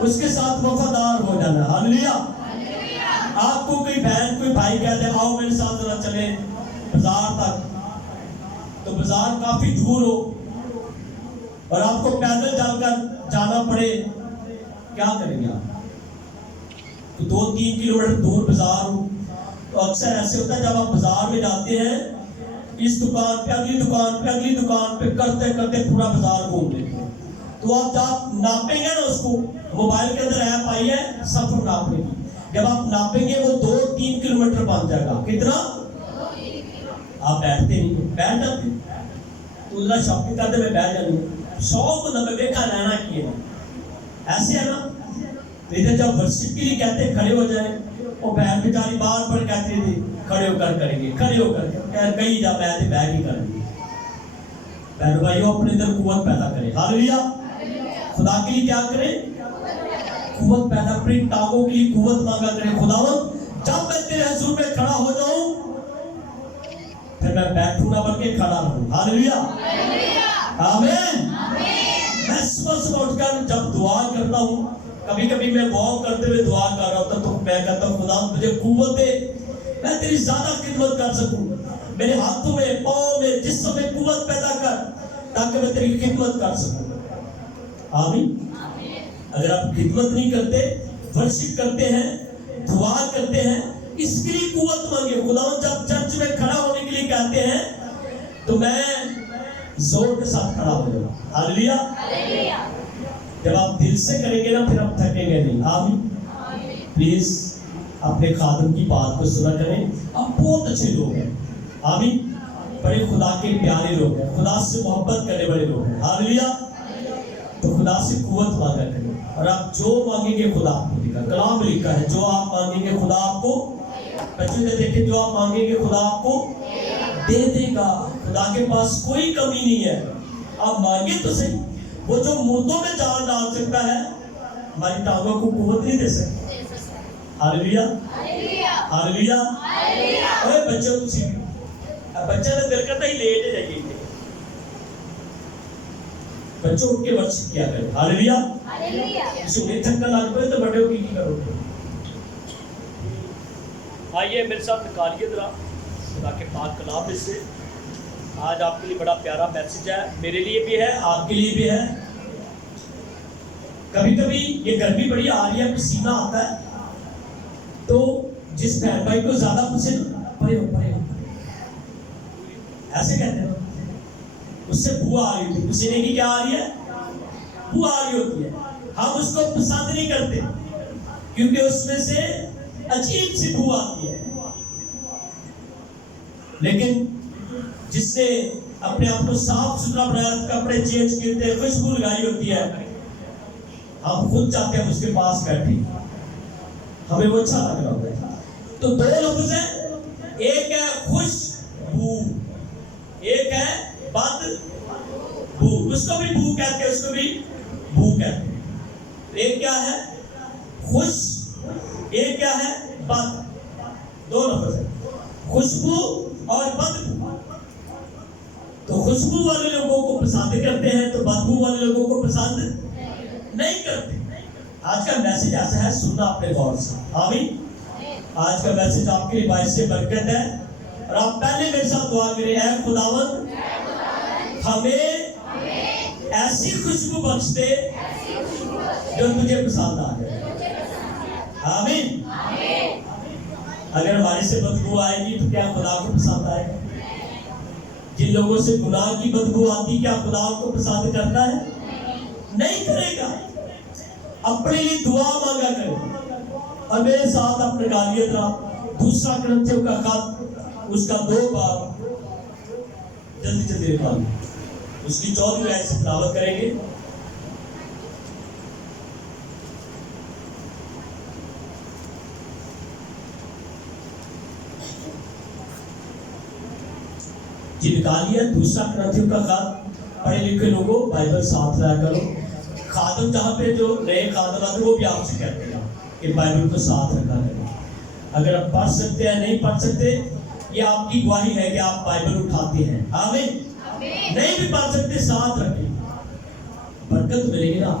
اس کے ساتھ وفادار ہو جانا. ہاللویا. آپ کو کوئی بہن کوئی بھائی کہتے ہیں آؤ میرے ساتھ ذرا چلے بازار تک، تو بازار کافی دور ہو اور آپ کو پیدل چل کر جانا پڑے، کیا کریں گے آپ؟ تو 2-3 کلومیٹر دور بازار ہو تو اکثر ایسے ہوتا ہے جب آپ بازار میں جاتے ہیں اس دکان پہ اگلی دکان پہ اگلی دکان پہ کرتے کرتے پورا بازار گھوم لیتے ہیں. تو آپ جب ناپیں گے نا اس کو، موبائل کے اندر ایپ آئی ہے سفر ناپنے کی، جب آپ ناپیں گے وہ 2-3 کلومیٹر بن جائے گا. کتنا؟ آپ بیٹھتے نہیں، بیٹھ جاتے تو ذرا شاپنگ کرتے میں بیٹھ جاتی ہوں. 100 کو 90 دیکھا لینا کیے ایسے ہے نا. ادھر جب ورشپ کے لیے کہتے ہیں کھڑے ہو جائیں، وہ بہن بیچاری بار بار کہتی تھی کھڑے ہو کر کریں گے، کھڑے ہو کر کہیں جا میں بیٹھ ہی کریں گے. بہنوں بھائیوں اپنے اندر قوت پیدا کریں. ہاللویا. خدا کے لیے کیا کریں؟ قوت پیدا. اپنی ٹانگوں کے لیے قوت مانگا کریں. خداوند جب میں تیرے حضور میں کھڑا ہو جاؤں پھر میں بیٹھوں نہ بلکہ کھڑا رہوں. ہاللویا. آمین. میں صبح اٹھ کر جب دعا کرتا ہوں، کبھی کبھی میں واک کرتے ہوئے دعا کر رہا ہوتا تو میں کہتا ہوں خدا مجھے قوت دے، میں تیری زیادہ خدمت کر سکوں. میرے ہاتھوں میں، پاؤں میں، جسم میں قوت پیدا کر تاکہ میں تیری خدمت کر سکوں. آمین. اگر آپ خدمت نہیں کرتے، ورشپ کرتے ہیں، دعا کرتے ہیں، اس کے لیے قوت مانگے. خدا جب چرچ میں کھڑا ہونے کے لیے کہتے ہیں تو میں زور کے ساتھ کھڑا ہو جاؤں. ہاللویا. جب آپ دل سے کریں گے نا پھر آپ تھکیں گے نہیں. آمین. پلیز اپنے خادم کی بات کو سنا کریں. آپ بہت اچھے لوگ ہیں. آمین. بڑے خدا کے پیارے لوگ ہیں، خدا سے محبت کرنے والے لوگ ہیں. ہاللویا. تو خدا سے قوت مانگا کریں اور آپ جو مانگیں گے خدا آپ کو دے گا. کلام میں لکھا ہے جو آپ مانگیں گے خدا آپ کو، بچوں نے دیکھیں جو آپ مانگیں گے خدا آپ کو دے دے گا. خدا کے پاس کوئی کمی نہیں ہے. آپ مانگے تو صحیح. وہ جو مردوں میں جان ڈال سکتا ہے ہماری ٹانگوں کو قوت نہیں دے سکتا. ہاللویا. ہاللویا. ارے بچوں تسی بچہ نے دل کرتا ہی لیٹ جائیے، بچوں اٹھ کے ورشپ کیا کریں. ہاللویا. کسی انہیں تھکا لگ پڑے تو بڑے ہو کی کرو. آئیے میرے ساتھ نکالیے ذرا خدا کے پاک کلام میں سے. آج آپ کے لیے بڑا پیارا میسج ہے، میرے لیے بھی ہے، آپ کے لیے بھی ہے. کبھی کبھی یہ گرمی بڑی آ رہی ہے، پسینہ آتا ہے تو جس بہن بھائی کو زیادہ پسینہ پڑے ہو ایسے کہتے ہیں اس سے بو آ رہی ہوتی ہے. پسینے کی کیا آ رہی ہے؟ بو آ رہی ہوتی ہے. ہم اس کو پسند نہیں کرتے کیونکہ اس میں سے عجیب سی بو آتی ہے. لیکن جس نے اپنے آپ کو صاف ستھرا بنایا، کپڑے چینج کیے تھے، خوشبو لگائی ہوتی ہے، ہم خود چاہتے ہیں اس کے پاس بیٹھے، ہمیں وہ اچھا لگ رہا ہوتا ہے. تو 2 لفظ ہیں، ایک ہے خوشبو، ایک ہے بد بو. اس کو بھی بو کہتے ہیں، اس کو بھی بو کہتے ہیں. ایک کیا ہے؟ خوش، ایک کیا ہے؟ بد. 2 لفظ ہیں، خوشبو اور بدبو. تو خوشبو والے لوگوں کو پسند کرتے ہیں تو بدبو والے لوگوں کو پسند نہیں کرتے. آج کا میسج ایسا ہے، سننا اپنے غور سے. آمین. آج کا میسج آپ کے لیے باعث برکت ہے اور آپ پہلے میرے ساتھ دعا کریں. اے خداوند ہمیں ایسی خوشبو بخش دے جو تجھے پسند آ جائے. آمین. اگر ہمارے سے بدبو آئے گی تو کیا خدا کو پسند آئے گا؟ جن لوگوں سے گناہ کی بدبو آتی کیا خدا کو پسند کرتا ہے؟ نہیں کرے گا. اپنے لیے دعا مانگا کرے. اور میرے ساتھ اپنے گالیے ذرا 2 کرنتھیوں کا خط اس کا 2 باب جلدی نکال اس کی 14ویں آیت سے تلاوت کریں گے. جی نکالیے 2 کرنتھیوں کا خط. پڑھے لکھے لوگوں بائبل ساتھ لایا کرو. خادم جہاں پہ جو نئے خادم آتے وہ بھی آپ سے کہتے ہیں کہ بائبل کو ساتھ رکھا کریں. اگر آپ پڑھ سکتے ہیں نہیں پڑھ سکتے یہ آپ کی گواہی ہے کہ آپ بائبل اٹھاتے ہیں. آمین. نہیں بھی پڑھ سکتے ساتھ رکھیں، برکت ملے گی نا.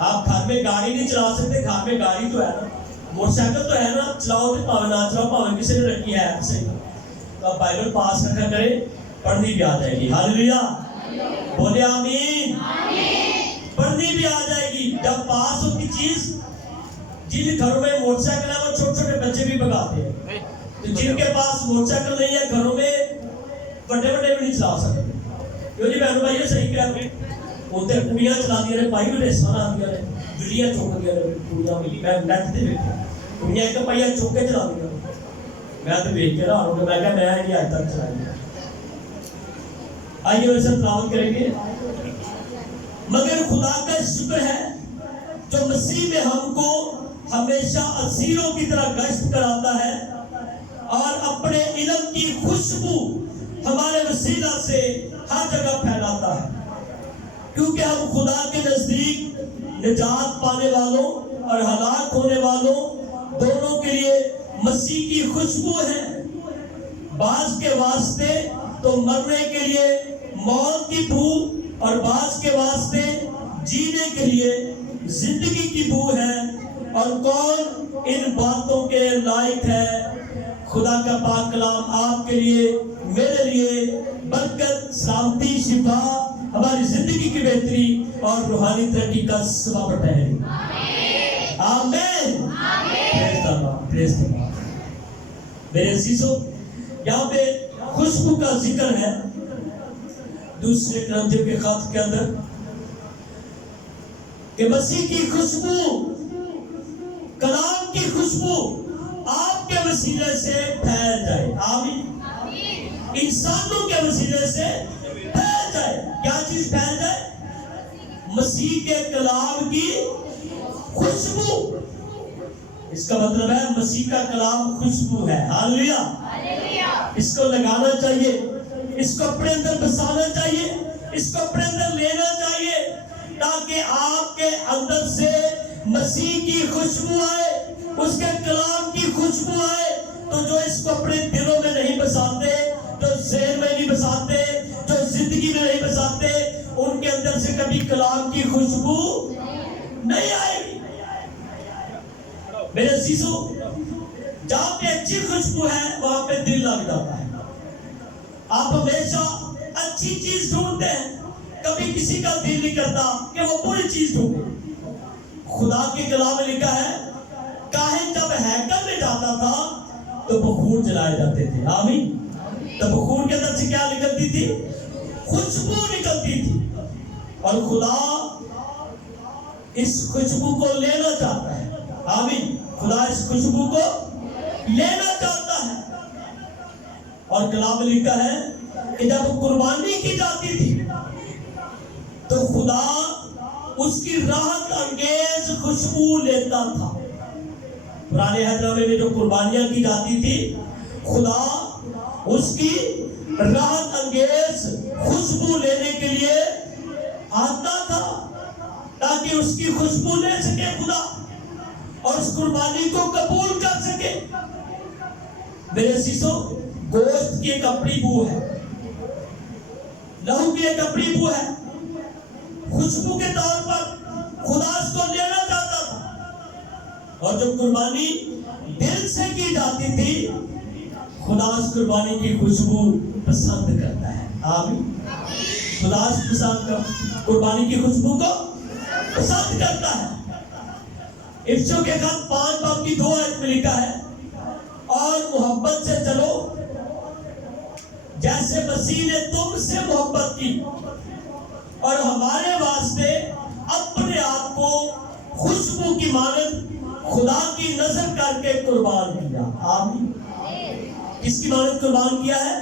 آپ گھر میں گاڑی نہیں چلا سکتے, گھر میں گاڑی تو ہے نا, موٹر سائیکل تو ہے نا, چلاؤ تو پاوے نہ چلاؤ, پاوے کسی نے رکھی ہے صحیح, تو آپ بائبل پاس رکھا کریں, پڑھنی بھی آ جائے گی. ہاللیلویا, بولے آمین. پڑھنی بھی آ جائے گی. جب پاس ہوتی چیز, جن گھروں میں موٹر سائیکل ہے وہ چھوٹے چھوٹے بچے بھی بگاتے ہیں, تو جن کے پاس موٹر سائیکل نہیں ہے گھروں میں بڑے بڑے بھی نہیں چلا سکتے. کیوں جی بہنوں بھائیو صحیح کہہ رہے ہیں, ہوتے کڑیاں چلا دیا نے, پائی بھی سارا آ دیا نے, گلیاں چوک دیا نے کڑیاں, میں نیٹ تے دیکھا کڑیاں ایک پائیا چوک کے چلا دیا, میں تو دیکھ کے رہا ہوں, میں کہا میں نہیں آج تک چلائی. آئیے ویسے تلاوت کریں گے. مگر خدا کا شکر ہے جو مسیح میں ہم کو ہمیشہ اسیروں کی طرح گشت کراتا ہے اور اپنے علم کی خوشبو ہمارے وسیلہ سے ہر جگہ پھیلاتا ہے, کیونکہ ہم خدا کے نزدیک نجات پانے والوں اور ہلاک ہونے والوں دونوں کے لیے مسیح کی خوشبو ہے. بعض کے واسطے تو مرنے کے لیے موت کی بو, اور بعض کے واسطے جینے کے لیے زندگی کی بو ہے. اور کون ان باتوں کے لائق ہے؟ خدا کا پاک کلام آپ کے لیے, میرے لیے برکت, سلامتی, شفا, ہماری زندگی کی بہتری اور روحانی ترقی کا سبب ٹھہرے. آمین. پریز اللہ, پریز اللہ. میرے عزیزو, یہاں پہ خوشبو کا ذکر ہے دوسرے کرنتھیوں کے خط کے اندر, کہ مسیح کی خوشبو, کلام کی خوشبو آپ کے وسیلے سے پھیل جائے. آمین. انسانوں کے وسیلے سے پھیل جائے. کیا چیز پھیل جائے؟ مسیح کے کلام کی خوشبو. اس کا مطلب ہے مسیح کا کلام خوشبو ہے. ہاللیلویا. اس کو لگانا چاہیے, اس کو اپنے اندر بسانا چاہیے, اس کو اپنے اندر لینا چاہیے, تاکہ آپ کے اندر سے مسیح کی خوشبو آئے, اس کے کلام کی خوشبو آئے. تو جو اس کو اپنے دلوں میں نہیں بساتے, جو ذہن میں نہیں بساتے, جو زندگی میں نہیں بساتے, ان کے اندر سے کبھی کلام کی خوشبو نہیں آئے گی. میرے عزیزو, جہاں پہ اچھی خوشبو ہے وہاں پہ دل لگ جاتا ہے. آپ ہمیشہ اچھی چیز ڈھونڈتے ہیں, کبھی کسی کا دل نہیں کرتا کہ وہ بری چیز ڈھونڈے. خدا کے کلام میں لکھا ہے, کاہن جب ہیکل میں جاتا تھا تو بخور جلائے جاتے تھے. آمین. تو بخور کے اندر سے کیا نکلتی تھی؟ خوشبو نکلتی تھی. اور خدا اس خوشبو کو لینا چاہتا ہے. آمین. خدا اس خوشبو کو لینا چاہتا ہے. اور کلام میں لکھا ہے کہ جب قربانی کی جاتی تھی تو خدا اس کی راحت انگیز خوشبو لیتا تھا. پرانے عہد میں جو قربانیاں کی جاتی تھی, خدا اس کی راحت انگیز خوشبو لینے کے لیے آتا تھا, تاکہ اس کی خوشبو لے سکے خدا اور اس قربانی کو قبول کر سکے. میرے عزیزو, گوشت کی ایک اپنی بو ہے, لہو کی ایک اپنی بو ہے. خوشبو کے طور پر خدا اس کو لینا چاہتا تھا. اور جب قربانی دل سے کی جاتی تھی, خدا اس قربانی کی خوشبو پسند کرتا ہے. آمین. خدا اس قربانی کی خوشبو کو پسند کرتا ہے. افسیوں کے خط 5 باب کی 2 آیت میں لکھا ہے, اور محبت سے چلو جیسے مسیح نے تم سے محبت کی, اور ہمارے واسطے اپنے آپ کو خوشبو کی مانند خدا کی نظر کر کے قربان کیا. آمین. کس کی مانند قربان کیا ہے؟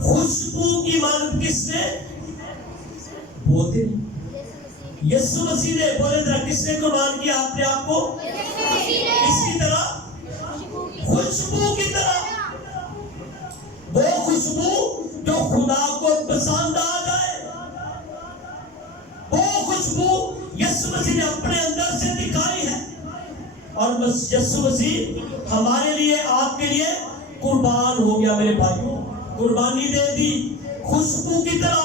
خوشبو کی مانند. کس نے؟ بولتے یسوع مسیح نے. بولے ذرا, کس نے قربان کیا اپنے آپ کو؟ کس کی طرح؟ خوشبو کی طرح. وہ خوشبو جو خدا کو پسند آ جائے, وہ خوشبو یسوع مسیح نے اپنے اندر سے دکھائی ہے. اور یسوع مسیح ہمارے لیے, آپ کے لیے قربان ہو گیا. میرے بھائیوں, قربانی دے دی خوشبو کی طرح.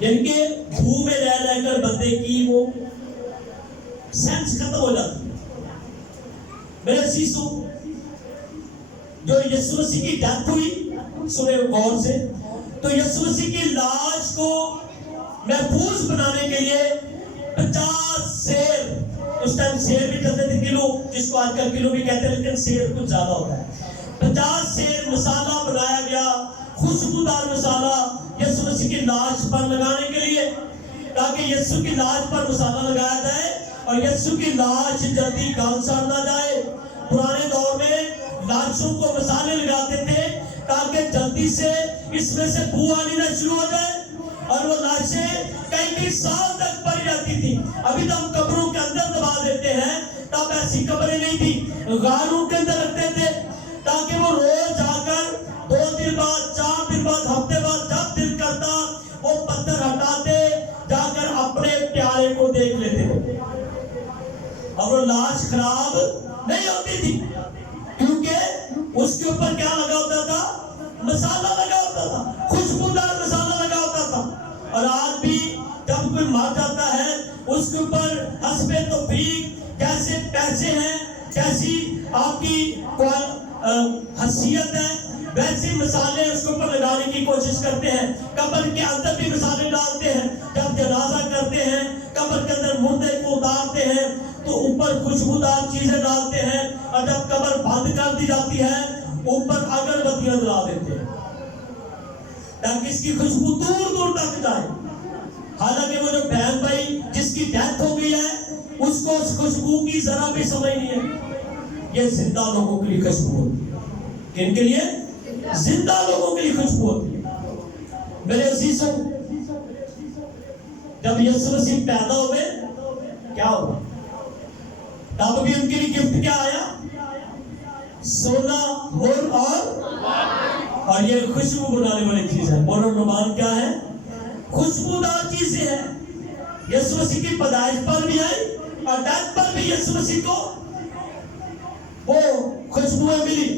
یعنی کہ بھو میں رہ کر بندے کی وہ سینس ختم ہو جاتی ہے۔ میرے عزیزو، جو یسوع مسیح کی ڈیتھ ہوئی، سنیں غور سے، تو یسوع مسیح کی لاش کو محفوظ بنانے کے لیے 50 سیر، اس ٹائم سیر بھی کہتے تھے کلو، جس کو آج کل کلو بھی کہتے ہیں لیکن سیر کچھ زیادہ ہوتا ہے، 50 سیر مسالہ بنایا گیا، خوشبودار مسالہ یسوع مسیح کی لاش پر لگانے کے لیے، تاکہ یسوع کی لاش پر مسالہ لگایا جائے اور یسوع کی لاش جلدی گل سڑ نہ جائے۔ پرانے دور میں لاشوں کو مسالے لگاتے تھے تاکہ جلدی سے اس میں سے بو آنی نہ شروع ہو جائے، اور وہ لاشیں کئی سال تک پڑی رہتی تھی۔ ابھی تو ہم قبروں کے اندر دبا دیتے ہیں، تب ایسی قبریں نہیں تھی، غاروں کے اندر رکھتے تھے تاکہ وہ روز جا کر 2 دن بعد، 4 دن بعد، ہفتے بعد جب دل کرتا وہ پتھر ہٹاتے، جا کر اپنے پیارے کو دیکھ لیتے تھے، اور وہ لاش خراب نہیں ہوتی تھی، کیونکہ اس کے اوپر کیا لگا ہوتا تھا؟ مسالہ لگا ہوتا تھا، خوشبودار مسالہ لگا ہوتا تھا۔ اور آج بھی جب کوئی مر جاتا ہے اس کے اوپر حسب توفیق جیسے پیسے ہیں، جیسی آپ کی حیثیت ہے، ویسے مسالے اس کے اوپر لگانے کی کوشش کرتے ہیں۔ قبر کے اندر بھی مسالے ڈالتے ہیں، جب جنازہ کرتے ہیں قبر کے اندر مردے کو اتارتے ہیں تو اوپر خوشبودار چیزیں ڈالتے ہیں، اور جب قبر بند کر دی جاتی ہے اوپر اگربتیاں جلا دیتے ہیں تاکہ اس کی خوشبو دور دور تک جائے۔ حالانکہ وہ جو بہن بھائی جس کی ڈیتھ ہو گئی ہے اس کو اس خوشبو کی ذرا بھی سمجھ نہیں ہے۔ یہ زندہ لوگوں کے لیے خوشبو ہوتی ہے۔ کن کے لیے؟ زندہ لوگوں کے لیے خوشبو ہوتی ہے۔ میرے عزیزوں، جب یسوع مسیح پیدا ہوئے کیا ہوا؟ تب بھی ان کے لیے گفٹ کیا آیا؟ سونا، مر اور یہ خوشبو بنانے والی چیز ہے۔ مر اور رومان کیا ہے؟ خوشبودار چیزیں ہیں۔ یسوع مسیح کی پیدائش پر بھی آئی اور ڈیتھ پر بھی یسوع مسیح کو وہ خوشبوئیں ملی،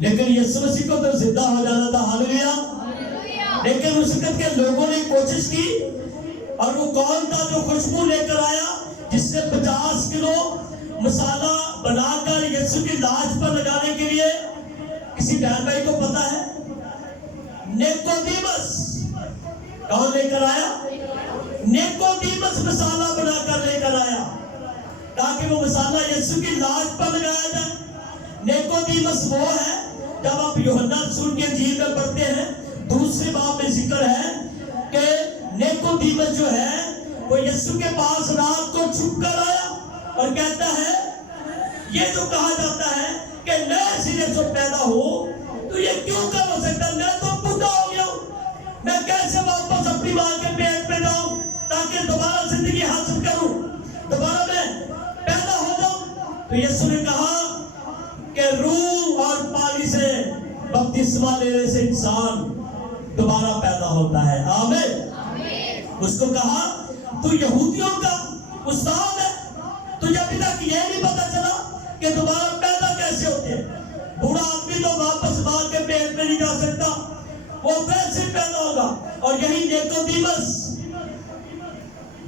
لیکن یسوع مسیح کو تو زندہ ہو جانا تھا۔ ہاللویا! لیکن اس وقت کے لوگوں نے کوشش کی، اور وہ کون تھا جو خوشبو لے کر آیا، جس سے 50 کلو مسالہ بنا کر یسوع کی لاش پر لگانے کے لیے؟ کسی بہن بھائی کو پتا ہے؟ نیکودیمس کون لے کر آیا؟ نیکودیمس مسالہ بنا کر لے کر آیا تاکہ وہ مسالہ یسوع کی لاش پر لگایا جائے۔ نیکودیمس وہ ہے، جب آپ یوحنا رسول کی انجیل میں پڑھتے ہیں 2 باب میں ذکر ہے کہ نیکودیمس جو ہے وہ یسوع کے پاس رات کو چھپ کر آیا اور کہتا ہے، یہ جو کہا جاتا ہے کہ نئے سرے سے پیدا ہو تو یہ کیوں کر ہو سکتا ہے؟ میں تو بوڑھا ہو گیا ہوں، میں کیسے واپس اپنی ماں کے پیٹ میں جاؤں تاکہ دوبارہ زندگی حاصل کروں، دوبارہ میں پیدا ہو جاؤں؟ تو یسوع نے کہا کہ روح اور پانی سے بپتسمہ لینے سے انسان دوبارہ پیدا ہوتا ہے۔ آمین۔ اس کو کہا تو یہودیوں کا استاد ہے، تجھے ابھی تک یہ نہیں پتا چلا کہ دوبارہ پیدا کیسے ہوتے ہیں؟ بوڑھا آدمی تو واپس ماں کے پیٹ میں نہیں جا سکتا، وہ ویسے پیدا ہوگا۔ اور یہی نیکودیمس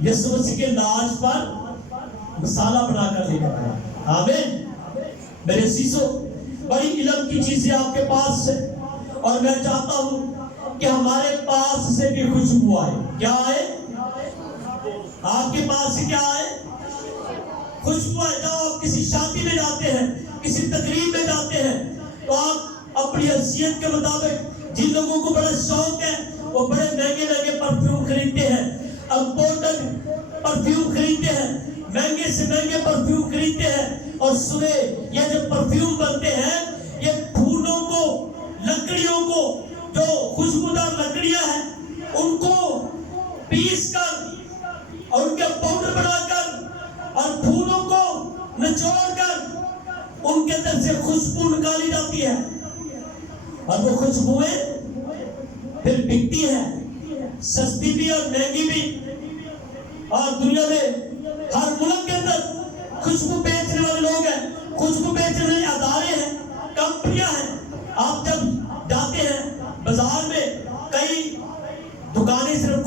یسوع مسیح کے لاش پر مسالہ بنا کر لے کر آیا۔ آمین۔ میرے عزیزو، بڑی علم کی چیزیں آپ کے پاس ہے، اور میں چاہتا ہوں کہ ہمارے پاس سے بھی خوشبو آئے۔ کیا آئے؟ آپ کے پاس سے کیا آئے؟ خوشبو آئے۔ جب آپ کسی شادی میں جاتے ہیں، کسی تقریب میں جاتے ہیں، تو آپ اپنی حیثیت کے مطابق، جن لوگوں کو بڑا شوق ہے وہ بڑے مہنگے مہنگے پرفیوم خریدتے ہیں، امپورٹڈ پرفیوم خریدتے ہیں، مہنگے سے مہنگے پرفیوم خریدتے ہیں، اور سنیں یہ جو پرفیوم بنتے ہیں یہ پھولوں کو، لکڑیوں کو، جو خوشبودار لکڑیاں ہیں ان کو پیس کر اور ان کے پاؤڈر بنا کر اور پھولوں کو نچوڑ کر ان کے اندر سے خوشبو نکالی جاتی ہے، اور وہ خوشبوئیں پھر بکتی ہیں، سستی بھی اور مہنگی بھی۔ اور دنیا میں ہر ملک کے اندر خوشبو بیچنے والے لوگ ہیں، خوشبو بیچنے والے ادارے ہیں، کمپنیاں ہیں۔ آپ جب جاتے ہیں بازار میں، کئی دکان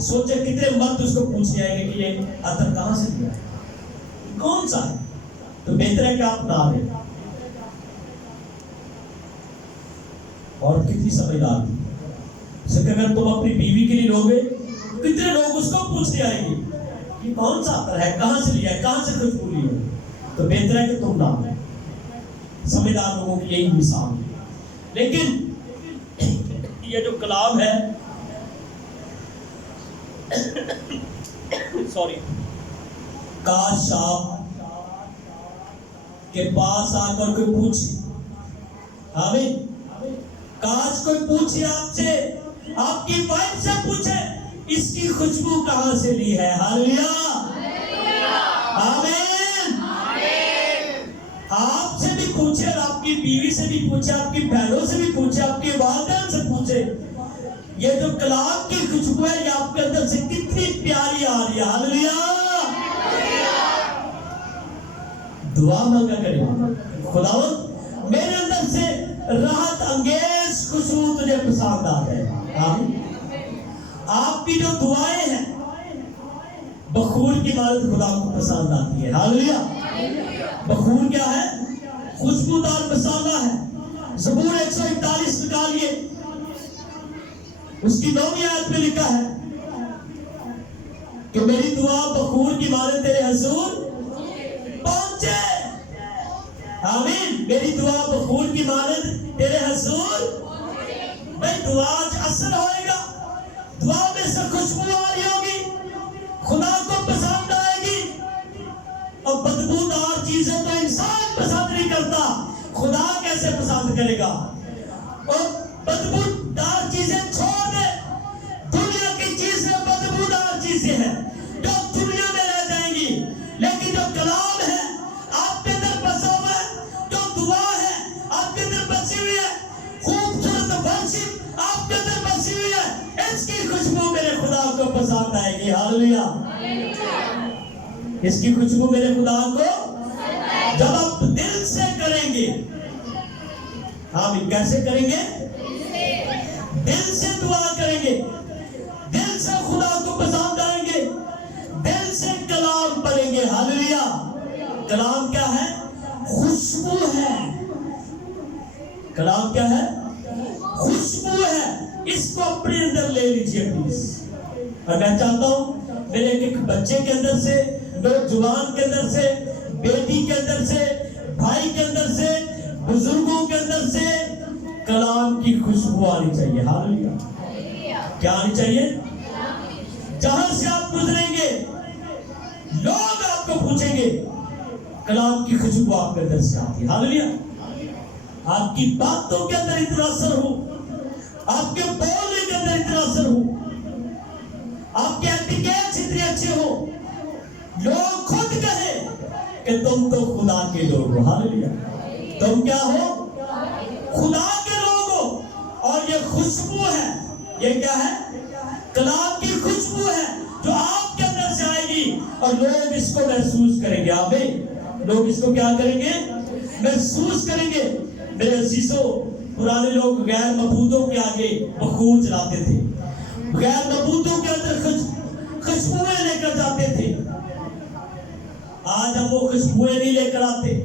سوچے کتنے مرد اس کو پوچھنے آئیں گے کہ یہ عطر کہاں سے لیا ہے, کون سا ہے. تو بہتر ہے کہ آپ نہ لیں. اور کتنی سمجھدار تھی. اگر تم اپنی بیوی کے لیے لوگے, کتنے لوگ اس کو پوچھنے آئیں گے کہ کون سا عطر ہے, کہاں سے لیا ہے, کہاں سے خوشبو لی ہے. تو بہتر ہے کہ تم نہ لیں. سمجھدار لوگوں کی یہی مثال ہے. لیکن یہ جو کلام ہے سوری, کاش آپ کے پاس آ کر کوئی پوچھے, آمین, کاش کوئی پوچھے آپ سے, آپ کی وائف سے پوچھے اس کی خوشبو کہاں سے لی ہے. ہاللیلویہ, آمین. آپ سے بھی پوچھے, اور آپ کی بیوی سے بھی پوچھے, آپ کی بہنوں سے بھی پوچھے, آپ کے والدین سے پوچھے, یہ جو کلام کی خوشبو ہے یہ آپ کے اندر سے کتنی پیاری آ رہی ہے. ہاللیلویہ. دعا مانگا کریں, خداوند میرے اندر سے راحت انگیز خوشبو تجھے پسند آتا ہے. آمین. آپ کی جو دعائیں ہیں بخور کی مانند خدا کو پسند آتی ہے. ہاللیلویہ. بخور کیا ہے؟ خوشبودار مسالہ ہے. زبور 141 نکالیے, اس کی 9ویں آیت میں لکھا ہے کہ میری دعا بخور کی مانند تیرے حضور پہنچے. آمین. میری دعا بخور کی مانند تیرے حضور. بھائی دعا آج اثر ہوئے گا, دعا میں سے خوشبو آ رہی ہوگی, خدا کو پسند آئے گی. اور بدبودار چیزیں تو انسان پسند نہیں کرتا, خدا کیسے پسند کرے گا. اور بدبودار چیزیں چھوڑ دے, دنیا کی چیزیں بدبودار چیزیں ہیں جو دنیا میں رہ جائیں گی, لیکن جو کلام ہے آپ کے اندر بسا ہوا ہے, جو دعا ہے آپ کے اندر بسی ہوئی ہے, خوبصورت ورشپ آپ کے اندر بسی ہوئی ہے, اس کی خوشبو میرے خدا کو پسند آئے گی. ہاللیلویہ. اس کی خوشبو میرے خدا کو, جب آپ دل سے کریں گے. آمین. کیسے کریں گے؟ دل سے دعا کریں گے, دل سے خدا کو پسند آئیں گے, دل سے کلام پڑھیں گے. ہاللیلویہ. کلام کیا ہے؟ خوشبو ہے. کلام کیا ہے؟ خوشبو ہے. اس کو اپنے اندر لے لیجئے پلیز. اور میں چاہتا ہوں میرے ایک بچے کے اندر سے, نوجوان کے اندر سے, بیٹی کے اندر سے, بھائی کے اندر سے, بزرگوں کے اندر سے کلام کی خوشبو آنی چاہیے. ہاللیلویہ. کیا آنی چاہیے؟ جہاں سے آپ گزریں گے لوگ آپ کو پوچھیں گے, کلام کی خوشبو آپ کے اندر سے آتی ہے. ہاللیلویہ. آپ کی باتوں کے اندر اتنا اثر ہو, آپ کے بولنے کے اندر اتنا اثر ہو, آپ کے ایٹیکیٹس اتنے اچھے ہو, لوگ خود کہے کہ تم تو خدا کے لوگ ہو. ہاللیلویہ. تم کیا ہو؟ خدا کے لوگ ہو. اور یہ خوشبو ہے, یہ کیا ہے؟ کلام کی خوشبو ہے جو آپ کے اندر سے آئے گی, اور لوگ اس کو محسوس کریں گے. آمین. لوگ اس کو کیا کریں گے؟ محسوس کریں گے. میرے عزیزوں, پرانے لوگ غیر معبودوں کے آگے بخور جلاتے تھے, غیر معبودوں کے اندر خوشبوئیں لے کر جاتے تھے. آج ہم وہ خوشبوئیں نہیں لے کر آتے,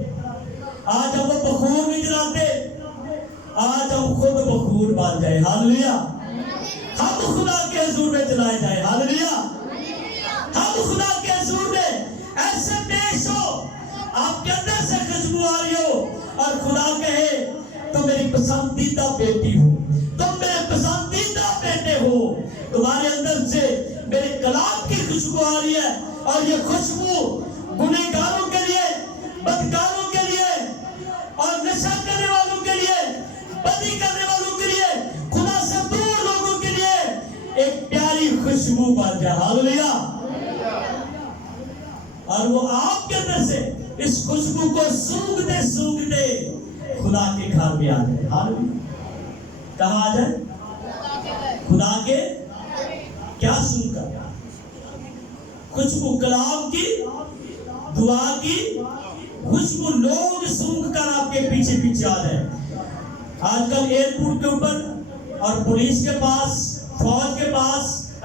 آج ہم وہ بخور نہیں جلاتے, آج ہم خود بخور بن جائے. ہاللیلویہ. ہم خدا کے حضور میں جلائے جائیں. ہاللیلویہ. ہم خدا کے حضور میں ایسے پیش ہو, آپ کے اندر سے خوشبو آ رہی ہو, اور خدا کہے تم میری پسندیدہ بیٹی ہو, تم میرے پسندیدہ بیٹے ہو, تمہارے اندر سے میرے کلام کی خوشبو آ رہی ہے. اور یہ خوشبو گنہگاروں کے لیے, بدکاروں کے لیے, اور نشہ کرنے والوں کے لیے, بدی کرنے والوں کے لیے, خدا سے دور لوگوں کے لیے ایک پیاری خوشبو بن جائے. ہاللیلویہ. اور وہ آپ کے اندر سے اس خوشبو کو سونگھتے سونگھتے خدا کے گھر میں آ جائے. ہاللیلویہ. کہاں آ جائے؟ خدا کے. کیا سن کر؟ خوشبو کلام کی, دعا کی خوشبو. لوگ سونگ کر آپ کے پیچھے پیچھے آ جائیں. آج کل ایئرپورٹ کے اوپر اور پولیس کے پاس, فوج کے پاس